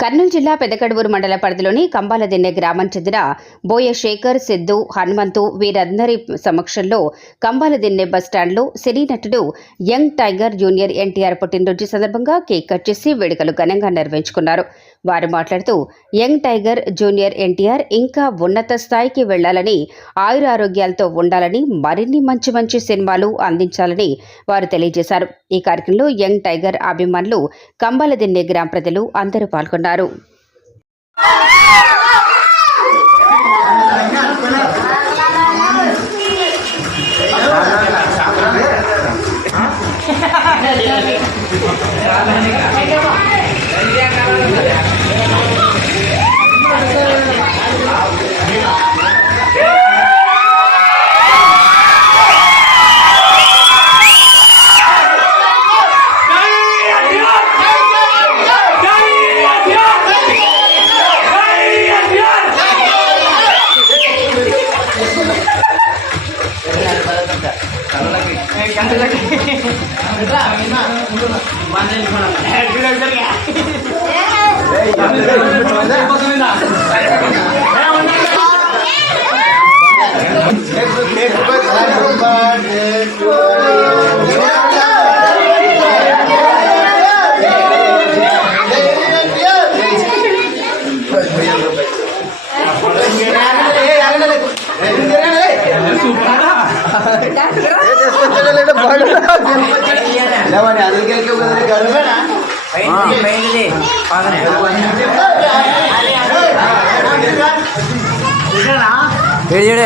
కర్నూలు జిల్లా పెదకడువూరు మండల పరిధిలోని కంబాలదిన్నె గ్రామం చెందిన బోయ శేఖర్ సిద్ధు హనుమంతు వీరందరి సమక్షంలో కంబాలదిన్నె బస్టాండ్లో సినీ నటుడు యంగ్ టైగర్ జూనియర్ ఎన్టీఆర్ పుట్టినరోజు సందర్భంగా కేక్ కట్ చేసి వేడుకలు ఘనంగా నిర్వహించుకున్నారు. వారు మాట్లాడుతూ యంగ్ టైగర్ జూనియర్ ఎన్టీఆర్ ఇంకా ఉన్నత స్థాయికి వెళ్ళాలని ఆయురారోగ్యాలతో ఉండాలని మరిన్ని మంచి మంచి సినిమాలు అందించాలని వారు తెలియజేశారు. ఈ కార్యక్రమంలో యంగ్ టైగర్ అభిమానులు కంబాలదిన్నె గ్రామ ప్రజలు అందరూ పాల్గొన్నారు. লাগে లేవని అందుకే గర్వేనా పోయింది పక్కనే ఏడు